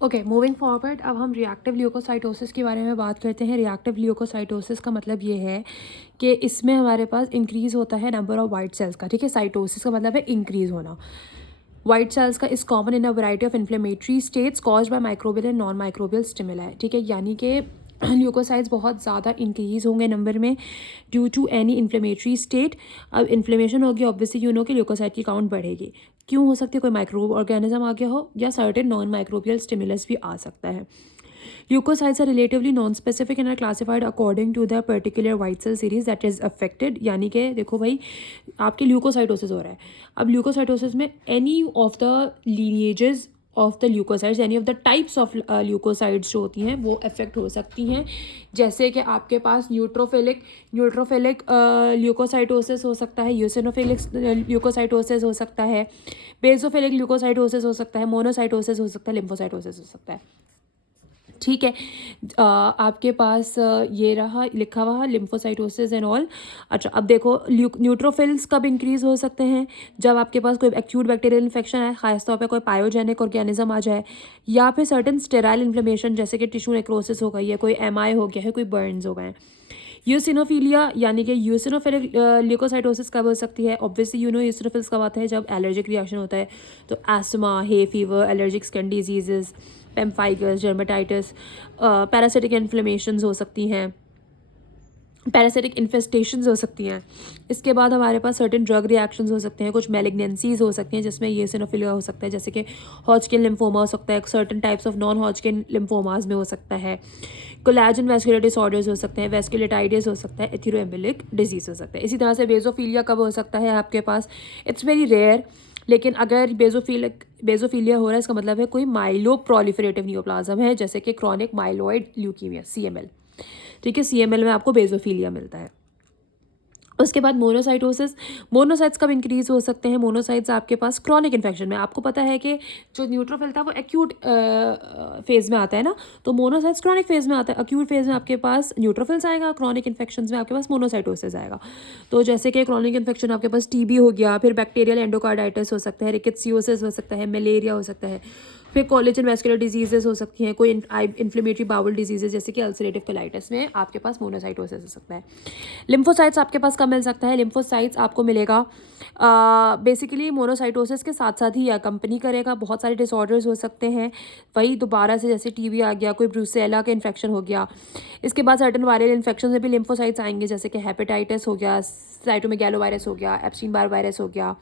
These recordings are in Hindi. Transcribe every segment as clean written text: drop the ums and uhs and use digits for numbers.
ओके, मूविंग फॉरवर्ड, अब हम रिएक्टिव ल्यूकोसाइटोसिस के बारे में बात करते हैं। रिएक्टिव ल्यूकोसाइटोसिस का मतलब ये है कि इसमें हमारे पास इंक्रीज़ होता है नंबर ऑफ वाइट सेल्स का, ठीक है। साइटोसिस का मतलब है इंक्रीज़ होना। वाइट सेल्स का is common in a variety of inflammatory states caused by microbial and non microbial stimuli, ठीक है। यानी कि ल्यूकोसाइट्स बहुत ज़्यादा इंक्रीज़ होंगे नंबर में due to any inflammatory state. अब इन्फ्लेमेशन होगी, ऑब्वियसली यू नो कि ल्यूकोसाइट की काउंट बढ़ेगी। क्यों हो सकती है? कोई माइक्रो ऑर्गेनिज्म आ गया हो या सर्टेन नॉन माइक्रोबियल स्टिमुलस भी आ सकता है। Leukocytes are relatively non-specific and are classified according to the particular white cell series that is affected। यानी कि देखो भाई, आपके ल्यूकोसाइटोसिस हो रहा है। अब ल्यूकोसाइटोसिस में any of the lineages of the leukocytes, any of the types of leukocytes जो होती हैं वो अफेक्ट हो सकती हैं। जैसे कि आपके पास न्यूट्रोफिलिक ल्यूकोसाइटोसिस हो सकता है, यूसिनोफिलिक ल्यूकोसाइटोसिस हो सकता है, बेसोफिलिक ल्यूकोसाइटोसिस हो सकता है, मोनोसाइटोसिस हो सकता है, लिम्फोसाइटोसिस हो सकता है, ठीक है। आपके पास ये रहा लिखा हुआ लिम्फोसाइटोसिस एंड ऑल। अच्छा, अब देखो न्यूट्रोफिल्स कब इंक्रीज़ हो सकते हैं? जब आपके पास कोई एक्यूट बैक्टीरियल इन्फेक्शन है, खासतौर पे कोई पायोजेनिक ऑर्गेनिज्म आ जाए, या फिर सर्टन स्टेराइल इन्फ्लेमेशन जैसे कि टिश्यू नेक्रोसिस हो गई है, कोई एमआई हो गया है, कोई बर्न्स हो गए हैं। यूसिनोफिलिया यानी कि यूसिनोफिलिक ल्यूकोसाइटोसिस कब हो सकती है? ऑब्वियसली यू नो यूसिनोफिल्स कब आता है? जब एलर्जिक रिएक्शन होता है। तो asthma, hay fever, allergic skin diseases, pemphigus, dermatitis, parasitic inflammations हो सकती हैं, पैरासिटिक इन्फेस्टेशंस हो सकती हैं। इसके बाद हमारे पास सर्टेन ड्रग रिएक्शंस हो सकते हैं, कुछ मेलिग्नेंसीज हो सकती हैं जिसमें ये यूसिनोफिलिया हो सकता है, जैसे कि हॉजकिन लिम्फोमा हो सकता है, certain types of non Hodgkin lymphomas में हो सकता है, कोलैजन वैस्कुलर डिसऑर्डर्स हो सकते हैं, वेस्कुलेटाइटिस हो सकता है, एथिरोएम्बोलिक डिजीज हो सकता है। इसी तरह से बेजोफिलिया कब हो सकता है आपके पास? इट्स वेरी रेयर, लेकिन अगर बेजोफिलिया हो रहा है इसका मतलब है कोई माइलो प्रोलिफरेटिव नियोप्लाज्म है, जैसे कि क्रॉनिक माइलोइड ल्यूकीमिया, सीएमएल, ठीक है। सीएमएल में आपको बेजोफिलिया मिलता है। उसके बाद मोनोसाइटोसिस, मोनोसाइट्स कब इंक्रीज हो सकते हैं? मोनोसाइट्स आपके पास क्रॉनिक इन्फेक्शन में, आपको पता है कि जो न्यूट्रोफिल था वो एक्यूट फेज में आता है ना, तो मोनोसाइट्स क्रॉनिक फेज में आता है। एक्यूट फेज में आपके पास न्यूट्रोफिल्स आएगा, क्रॉनिक इन्फेक्शन में आपके पास मोनोसाइटोसिस आएगा। तो जैसे कि क्रॉनिक इन्फेक्शन आपके पास टीबी हो गया, फिर बैक्टीरियल एंडोकार्डाइटिस हो सकता है, रिकेट्सियोसिस हो सकता है, मलेरिया हो सकता है, फिर कोलेजन वैस्कुलर डिजीजेस हो सकती हैं, कोई इन्फ्लेमेटरी बाउल डिजीजेस जैसे कि अल्सरेटिव कोलाइटिस में आपके पास मोनोसाइटोसिस हो सकता है। लिम्फोसाइट्स आपके पास कब मिल सकता है? लिम्फोसाइट्स आपको मिलेगा बेसिकली मोनोसाइटोसिस के साथ साथ ही अकम्पनी करेगा। बहुत सारे डिसऑर्डर्स हो सकते हैं वही दोबारा से, जैसे टीबी आ गया, कोई ब्रूसेला का इन्फेक्शन हो गया। इसके बाद सर्टन वायरल इन्फेक्शन में भी लिम्फोसाइट्स आएंगे, जैसे कि हेपेटाइटिस हो गया, साइटोमेगालो वायरस हो गया, एप्स्टीन बार वायरस हो गया,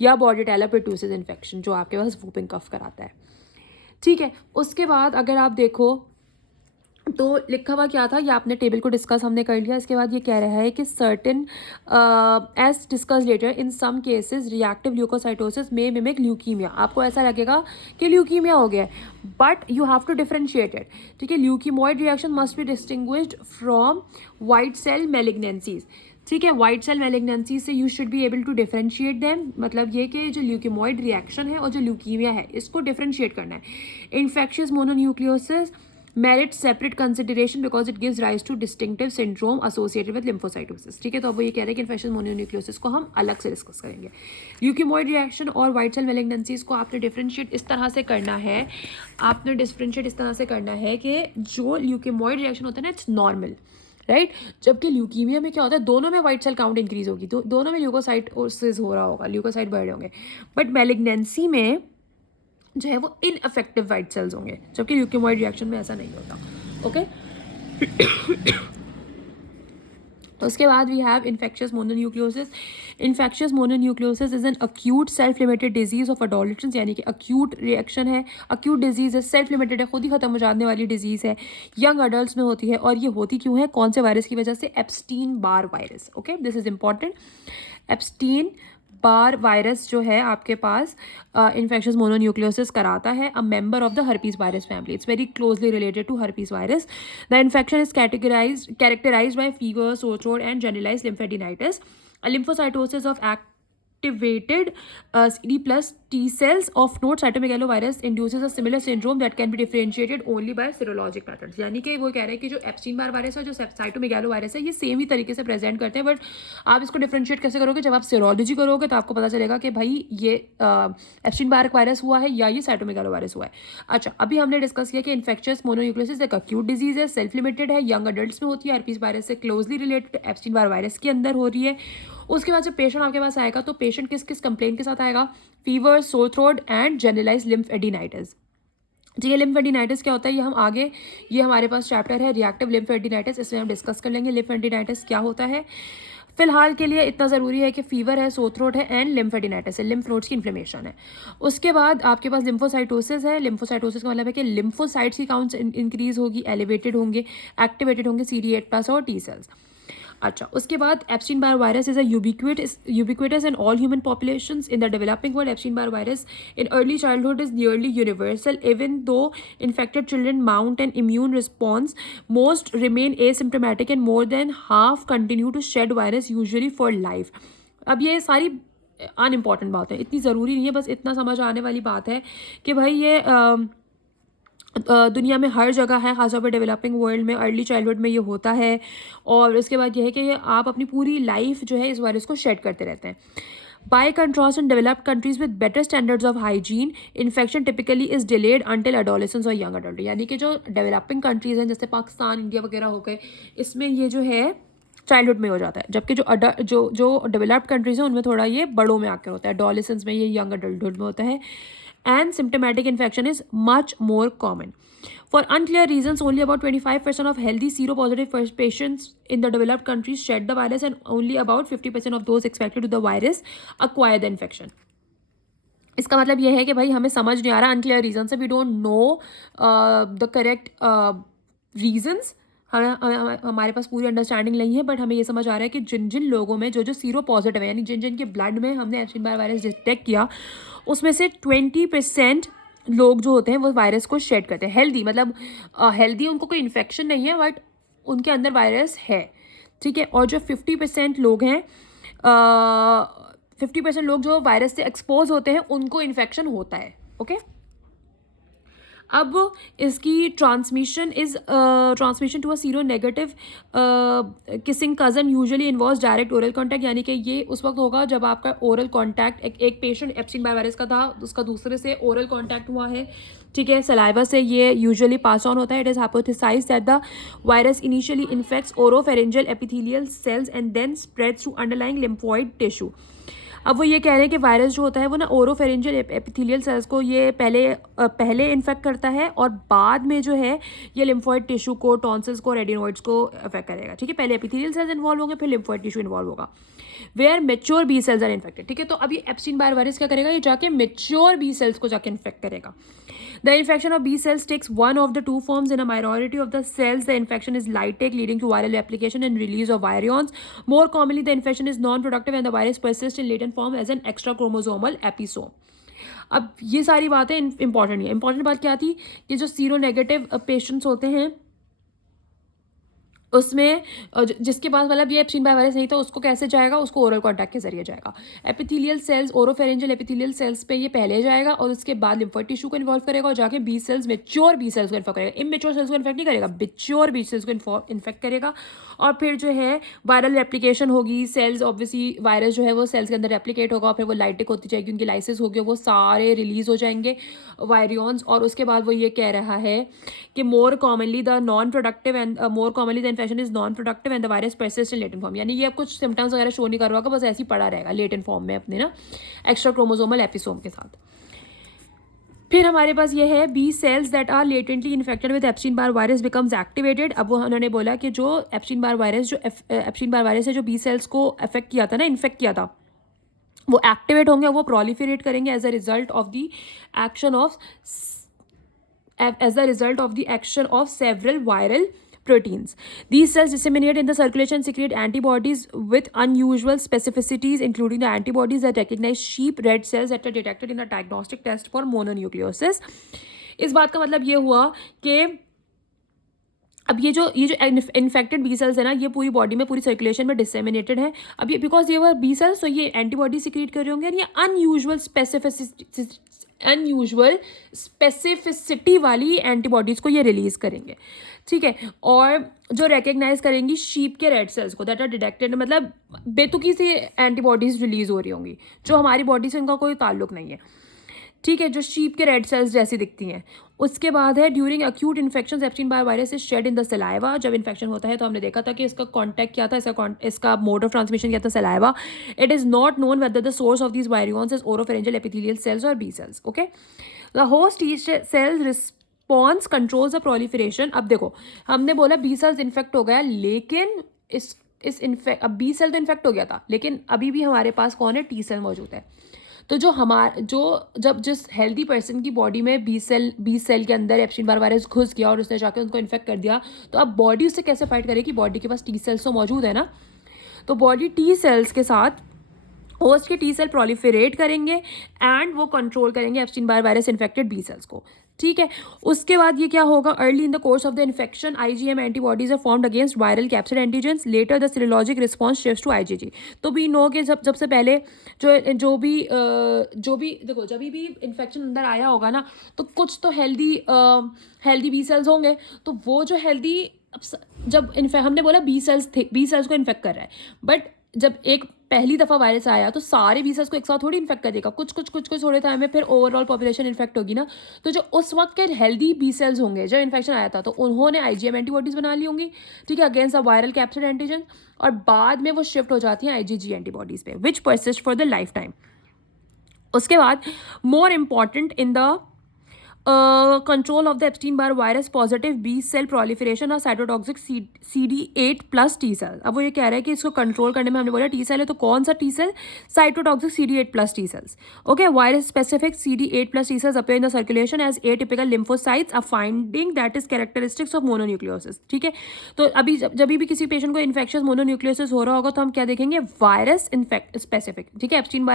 या बॉर्डिटेला पेर्टुसिस इन्फेक्शन जो आपके पास वूपिंग कफ कराता है, ठीक है। उसके बाद अगर आप देखो तो लिखा हुआ क्या था, ये आपने टेबल को डिस्कस हमने कर लिया। इसके बाद ये कह रहा है कि certain as discussed later in some cases reactive leukocytosis में मिमिक ल्यूकीमिया। आपको ऐसा लगेगा कि ल्यूकीमिया हो गया है, but you have to differentiate it, ठीक है। Leukemoid reaction must be distinguished from white cell malignancies, ठीक है। वाइट सेल मेलिग्नेंसी से you should be able to differentiate them, मतलब ये कि जो ल्यूकीमॉइड रिएक्शन है और जो ल्यूकीमिया है इसको डिफरेंशिएट करना है। Infectious mononucleosis merit separate consideration because it gives rise to distinctive syndrome associated with lymphocytosis, ठीक है। तो अब वो ये कह रहे हैं कि इन्फेक्शन मोनोन्यूक्लियोसिस को हम अलग से डिस्कस करेंगे। ल्यूकीमॉइड रिएक्शन और वाइट सेल मेलिग्नेंसीज को आपने डिफरेंशिएट इस तरह से करना है, आपने डिफरेंशिएट इस तरह से करना है कि जो ल्यूकीमॉइड रिएक्शन होता है ना इट्स नॉर्मल, राइट। जबकि ल्यूकीमिया में क्या होता है, दोनों में वाइट सेल काउंट इंक्रीज होगी, तो दोनों में ल्यूकोसाइटोसिस हो रहा होगा, ल्यूकोसाइट बढ़ रहे होंगे, बट मेलिग्नेंसी में जो है वो इनअफेक्टिव वाइट सेल्स होंगे, जबकि ल्यूकेमॉइड रिएक्शन में ऐसा नहीं होता, ओके। उसके बाद we have infectious mononucleosis. Infectious mononucleosis is an acute self limited disease of adolescence, यानी कि अक्यूट रिएक्शन है, अक्यूट डिजीज है, सेल्फ लिमिटेड है, खुद ही खत्म हो जाने वाली डिजीज है, यंग अडल्ट में होती है। और ये होती क्यों है? कौन से वायरस की वजह से? Epstein Barr virus, okay, this is important. Epstein Barr virus जो है आपके पास इन्फेक्शियस मोनोन्यूक्लियोसिस कराता है, a member of the herpes virus family. It's very closely related to herpes virus. The infection is characterized by fever, sore throat and generalized lymphadenitis. A lymphocytosis of activated CD plus T cells of note cytomegalovirus induces a similar syndrome that can be differentiated only by serologic methods. यानी कि वो कह रहे हैं कि जो एप्स्टीन बार वायरस है, जो साइटोमेगालोवायरस है, ये सेम ही तरीके से प्रेजेंट करते हैं, बट आप इसको डिफरेंशिएट कैसे करोगे? जब आप सेरोलॉजी करोगे तो आपको पता चलेगा कि भाई ये एप्स्टीन बार वायरस हुआ है या ये साइटोमेगालोवायरस हुआ है. अच्छा, अभी हमने डिस्कस किया कि इन्फेक्शियस मोनोन्यूक्लियोसिस एक अक्यूट डिजीज है, सेल्फ लिमिटेड है, यंग अडल्ट्स में होती है, हर्पीस वायरस से closely related Epstein Barr virus के अंदर हो रही है. उसके बाद जब पेशेंट आपके पास आएगा तो पेशेंट किस किस कंप्लेंट के साथ आएगा? Fever, sore throat and generalise लिम्फेडिनाइटिस. ठीक है, लिम्फेडिनाइटिस क्या होता है ये हम आगे, ये हमारे पास चैप्टर है रिएक्टिव लिम्फेडिनाइटिस, इसमें हम डिस्कस कर लेंगे लिम्फेडिनाइटिस क्या होता है. फिलहाल के लिए इतना ज़रूरी है कि फीवर है, सोर थ्रोट है एंड लिम्फेडिनाइटिस है, लिम्फ नोड्स की इन्फ्लेमेशन है. उसके बाद आपके पास लिम्फोसाइटोसिस है. लिम्फोसाइटोसिस का मतलब है कि लिम्फोसाइट्स की काउंट्स इंक्रीज होगी, एलिवेटेड होंगे, एक्टिवेटेड होंगे CD8+ और T सेल्स. अच्छा, उसके बाद Epstein Barr virus is a ubiquitous in all human populations. In the developing world, Epstein-Barr virus in early childhood is nearly universal. Even though infected children mount an immune response, most remain asymptomatic and more than half continue to shed virus, usually for life. अब ये सारी अनइम्पॉर्टेंट बात है, इतनी ज़रूरी नहीं है, बस इतना समझ आने वाली बात है कि भाई ये दुनिया में हर जगह है, खासतौर पर डेवलपिंग वर्ल्ड में अर्ली चाइल्डहुड में ये होता है. और उसके बाद ये है कि आप अपनी पूरी लाइफ जो है इस वायरस को शेड करते रहते हैं. Bye contrast in developed countries with better standards of hygiene, infection typically is delayed until adolescence और यंग अडल्ट. यानी कि जो डेवलपिंग कंट्रीज हैं जैसे पाकिस्तान, इंडिया वगैरह हो गए, इसमें ये जो है चाइल्डहुड में हो जाता है, जबकि जो डेवलप्ड कंट्रीज हैं उनमें थोड़ा ये बड़ों में आकर होता है, एडोलेसेंस में, ये यंग अडल्टहुड में होता है. And symptomatic infection is much more common. For unclear reasons, only about 25% of healthy seropositive patients in the developed countries shed the virus, and only about 50% of those expected to the virus acquire the infection. इसका मतलब यह है कि भाई हमें समझ नहीं आ रहा, अनक्लियर रीजन से, we don't know the correct reasons. हमारे पास पूरी अंडरस्टैंडिंग नहीं है, बट हमें ये समझ आ रहा है कि जिन जिन लोगों में जो सीरो पॉजिटिव है, यानी जिन जिन के ब्लड में हमने एप्स्टीन-बार वायरस डिटेक्ट किया, उसमें से 20% लोग जो होते हैं वो वायरस को शेड करते हैं. हेल्दी मतलब हेल्दी, उनको कोई इन्फेक्शन नहीं है, बट उनके अंदर वायरस है. ठीक है, और जो 50% लोग हैं, 50% लोग जो वायरस से एक्सपोज होते हैं उनको इन्फेक्शन होता है. ओके, अब इसकी transmission to a sero negative kissing cousin usually involves direct oral contact. यानी कि ये उस वक्त होगा जब आपका ओरल कॉन्टैक्ट, एक पेशेंट एप्स्टीन-बार वायरस का था, उसका दूसरे से ओरल कॉन्टैक्ट हुआ है. ठीक है, सलाइवा से ये यूजुअली पास ऑन होता है. It is hypothesized that the virus initially infects oropharyngeal epithelial cells and then spreads to underlying lymphoid tissue. अब वो ये कह रहे हैं कि वायरस जो होता है वो ना ओरोफेरेंजियल एपिथेलियल सेल्स को ये पहले इन्फेक्ट करता है, और बाद में जो है ये लिम्फॉइड टिश्यू को, टॉन्सिल्स को, रेडिनोइड्स को अफेक्ट करेगा. ठीक है, पहले एपिथेलियल सेल्स इन्वॉल्व होंगे, फिर लिम्फॉइड टिश्यू इन्वॉल्व होगा, where mature B cells are infected. ठीक है, तो अभी एप्स्टीन-बार वायरस क्या करेगा, ये जाके मेच्योर बी सेल्स को जाके इन्फेक्ट करेगा. The infection of B cells takes one of the two forms. In a minority of the cells, the infection is lytic, leading to viral replication and release of virions. More commonly, the infection is non-productive and the virus persists in latent form as an extra chromosomal episome. अब ये सारी बातें इंपॉर्टेंट है. इंपॉर्टेंट बात क्या थी कि जो सीरो नेगेटिव पेशेंट्स होते हैं उसमें जिसके पास मतलब ये एप्स्टीन-बार वायरस नहीं था, उसको कैसे जाएगा, उसको ओरल कॉन्टैक्ट के जरिए जाएगा. Epithelial cells, oropharyngeal epithelial sales पे ये पहले जाएगा और उसके बाद लिम्फोइड टिश्यू को इन्वॉल्व करेगा और जाके B cells, mature B cells को इन्फेक्ट करेगा. इमेच्योर सेल्स को इन्फेक्ट नहीं करेगा, मेच्योर बी सेल्स को इन्फेक्ट करेगा. और फिर जो है वायरल रेप्लिकेशन होगी. सेल्स ऑब्वियसली वायरस जो है वो सेल्स के अंदर रेप्लिकेट होगा, फिर वो लाइटिक होती जाएगी, उनकी लाइसिस होगी, वो सारे रिलीज हो जाएंगे वायरियंस. और उसके बाद वो ये कह रहा है कि more commonly the infection is non productive and the virus persist in latent form. यानी ये कुछ सिम्टम्स वगैरह शो नहीं कर रहा होगा, बस ऐसे ही पड़ा रहेगा लेटेंट फॉर्म में अपने ना एक्स्ट्रा क्रोमोसोमल एपिसोम के साथ. फिर हमारे पास ये है B cells that are latently infected with Epstein Barr virus becomes activated. अब वो उन्होंने बोला कि जो एप्स्टीन-बार वायरस है जो बी सेल्स को अफेक्ट किया था ना, इन्फेक्ट किया था, वो एक्टिवेट होंगे, वो प्रोलिफरेट करेंगे as a result of the action of several viral proteins. These cells disseminate in the circulation, secrete antibodies with unusual specificities, including the antibodies that recognize sheep red cells that are detected in a diagnostic test for mononucleosis. इस बात का मतलब ये हुआ कि अब ये जो इन्फेक्टेड बी सेल्स है ना, ये पूरी बॉडी में, पूरी सर्कुलेशन में डिसेमिनेटेड है। अब ये बिकॉज ये वो बी सेल्स, तो ये एंटीबॉडी सिक्रीट कर रहे होंगे, और ये अनयूजुअल स्पेसिफिसिटी वाली एंटीबॉडीज़ को ये रिलीज़ करेंगे, ठीक है। और जो रिकग्नाइज करेंगी शीप के रेड सेल्स को दैट आर डिटेक्टेड, मतलब बेतुकी से एंटीबॉडीज़ रिलीज हो रही होंगी जो हमारी बॉडी से उनका कोई ताल्लुक नहीं है, ठीक है, जो शीप के रेड सेल्स जैसी दिखती हैं। उसके बाद है during acute infection Epstein Barr virus is shed in the saliva. जब इन्फेक्शन होता है तो हमने देखा था कि इसका कॉन्टैक्ट क्या था, इसका मोड ऑफ ट्रांसमिशन क्या था, saliva. It is not known whether the source of these virions is oropharyngeal epithelial cells or B cells, okay. The host T cells response controls the proliferation. अब देखो, हमने बोला बी सेल्स इन्फेक्ट हो गया, लेकिन अब बी सेल तो इन्फेक्ट हो गया था, लेकिन अभी भी हमारे पास कौन है, टी सेल मौजूद है। तो जब जिस हेल्दी पर्सन की बॉडी में बी सेल के अंदर एप्स्टीन बार वायरस घुस गया और उसने जाकर उनको इन्फेक्ट कर दिया, तो अब बॉडी उससे कैसे फाइट करेगी, बॉडी के पास टी सेल्स तो मौजूद है ना, तो बॉडी टी सेल्स के साथ होस्ट के टी सेल प्रोलिफरेट करेंगे एंड वो कंट्रोल करेंगे Epstein Barr virus infected B cells को, ठीक है। उसके बाद ये क्या होगा, early in the course of the infection IgM antibodies are formed against viral capsid antigens, later the serologic response shifts to IgG। तो भी नो के जब से पहले जो भी देखो, जब भी इन्फेक्शन अंदर आया होगा ना, तो कुछ तो हेल्दी बी सेल्स होंगे, तो वो जो हेल्दी, जब हमने बोला बी सेल्स को इन्फेक्ट कर रहा है, बट जब एक पहली दफ़ा वायरस आया तो सारे बी सेल्स को एक साथ थोड़ी इन्फेक्ट कर देगा, कुछ थोड़े टाइम में फिर ओवरऑल पॉपुलेशन इन्फेक्ट होगी ना। तो जो उस वक्त के हेल्दी बी सेल्स होंगे, जब इन्फेक्शन आया था, तो उन्होंने IgM एंटीबॉडीज़ बना ली होंगी, ठीक है, against a viral capsid antigen, और बाद में वो शिफ्ट हो जाती हैं IgG एंटीबॉडीज़ पे, which persist for the life time. उसके बाद more important in the control of the Epstein Barr virus positive B cell proliferation और साइटोटॉक्सिक CD8+ टी सेल। अब वो ये कह रहा है कि इसको कंट्रोल करने में, हमने बोला टी सेल है, तो कौन सा T cell, cytotoxic CD8+ T cells, okay. Virus specific CD8+ T cells appear in the circulation as atypical lymphocytes, a finding that is characteristics of mononucleosis, ठीक है। तो अभी जब भी किसी पेशेंट को इन्फेक्शन मोनोन्यूक्लियोसिस हो रहा होगा, तो हम क्या देखेंगे, वायरस स्पेसिफिक, ठीक है, एप्स्टीन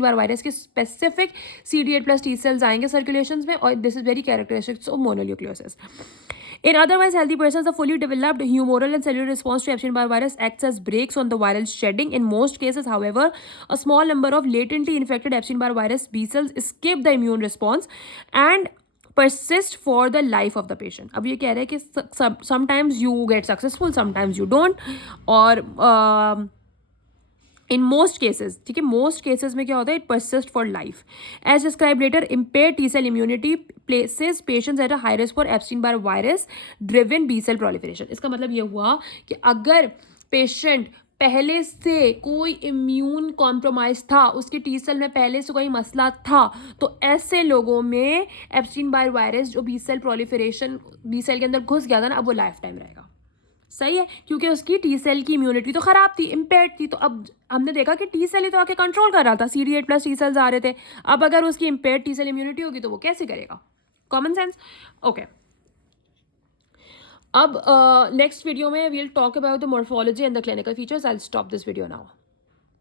बार वायरस के स्पेसिफिक CD8+ टी सेल्स आएंगे सर्कुलेशन में, और this is very characteristics of mononucleosis. In otherwise healthy persons, the fully developed humoral and cellular response to Epstein-Barr virus acts as brakes on the viral shedding. In most cases, however, a small number of latently infected Epstein-Barr virus B cells escape the immune response and persist for the life of the patient. अब ये कह रहे हैं कि sometimes you get successful, sometimes you don't, और इन मोस्ट केसेज, ठीक है, मोस्ट केसेज में क्या होता है, it persist for life. As describe later, impaired T cell immunity places patients at a high risk for Epstein Barr virus driven B cell proliferation. इसका मतलब ये हुआ कि अगर पेशेंट पहले से कोई इम्यून कॉम्प्रोमाइज था, उसके टी सेल में पहले से कोई मसला था, तो ऐसे लोगों में एप्स्टीन-बार वायरस जो B cell proliferation B cell के अंदर घुस गया था ना, अब वो लाइफ टाइम रहेगा, सही है, क्योंकि उसकी टी सेल की इम्यूनिटी तो खराब थी, इम्पेयर्ड थी। तो अब हमने देखा कि टी सेल ही तो आके कंट्रोल कर रहा था, CD8+ टी सेल्स आ रहे थे। अब अगर उसकी इम्पेयर्ड टी सेल इम्यूनिटी होगी तो वो कैसे करेगा, कॉमन सेंस, ओके। अब नेक्स्ट वीडियो में we will talk about the morphology and the clinical features. I will stop this video now.